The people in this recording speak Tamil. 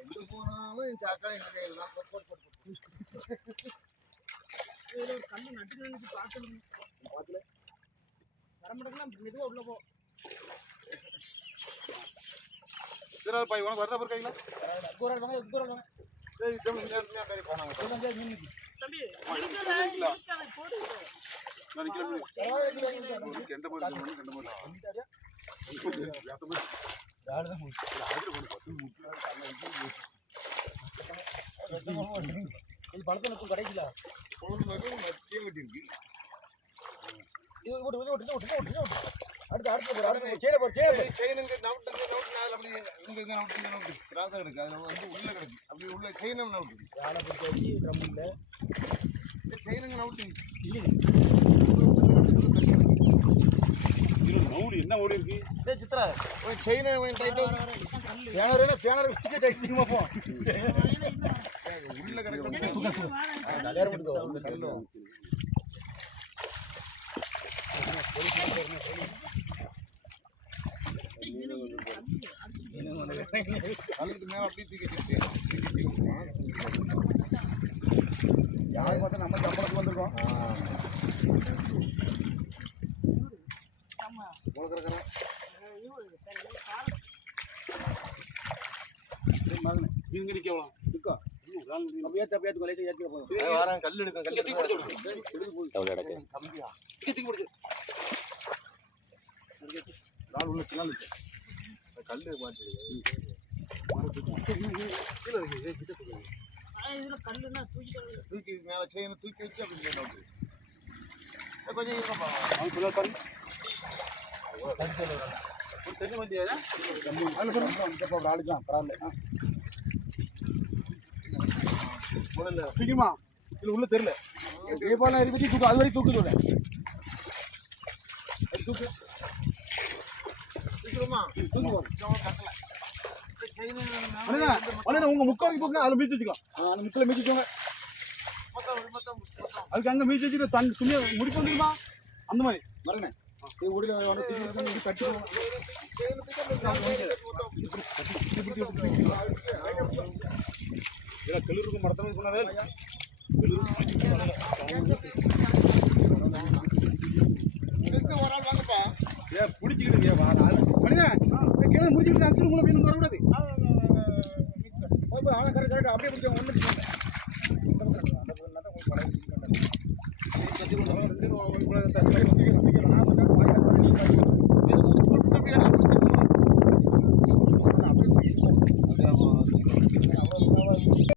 எங்க போனாலும் என் சாக்கா எங்க கையில் தான். ஒரு கல்லு நட்டு பார்க்கணும். பார்த்துல வரமாட்டேங்கன்னா மெதுவாக உள்ள போ. பை உனக்கு வரதா போற கையில தூரம் வாங்க. சரி கறி போனாங்க தம்பி பழத்தனுக்கும் கிடைக்கல மத்திய வெட்டி இருக்கு. அடுத்து செயினுங்க நவுட்டு அப்படி இங்க நவுட்டு கிராஸா கிடக்கு. அதுல வந்து உள்ள கிடக்கு. அப்படி உள்ள செயினும் நவுட்டு வேலை பிடிச்சி ட்ரம் இல்லை செயினுங்க நவுட்டு நவுடு என்ன ஓடி இருக்கு சித்ரா செயினை டைட்டா உள்ள கிடக்கு. அதுக்கு மேல அப்படியே தூக்கிட்டு யாரை பார்த்தா நம்ம சம்பளத்துக்கு வந்திருக்கோம். கல் தூக்கி மேல செயினை தூக்கி வச்சு அப்படி கொஞ்சம் இருக்கப்பா தெரிஞ்ச மாட்டியா ஆளுக்கலாம் பரவாயில்ல தூக்கிமா இல்லை உள்ள தெரியல ஏபாலாம் இருந்துச்சு தூக்கு அது வரைக்கும் தூக்கு சொல்ல தூக்கு உங்க முக்காருக்கு தூக்குங்க அதுல மீச்சு வச்சுக்கலாம் அந்த முக்கில மீச்சு வச்சுக்கோங்க அதுக்கு அங்க மீச்சு வச்சுட்டு தண்ணி துணியை முடிக்க வந்துருமா அந்த மாதிரி வரங்க கல்லூருக்கு மரத்தமே சொன்னதே ஒரு ஆள் வாங்கப்பா பிடிச்சிக்கிட்டு கீழே முடிச்சுக்கிட்டு அச்சு உங்களை மீன் வரக்கூடாது கரெக்ட் அப்படியே பிடிச்ச ஒன்று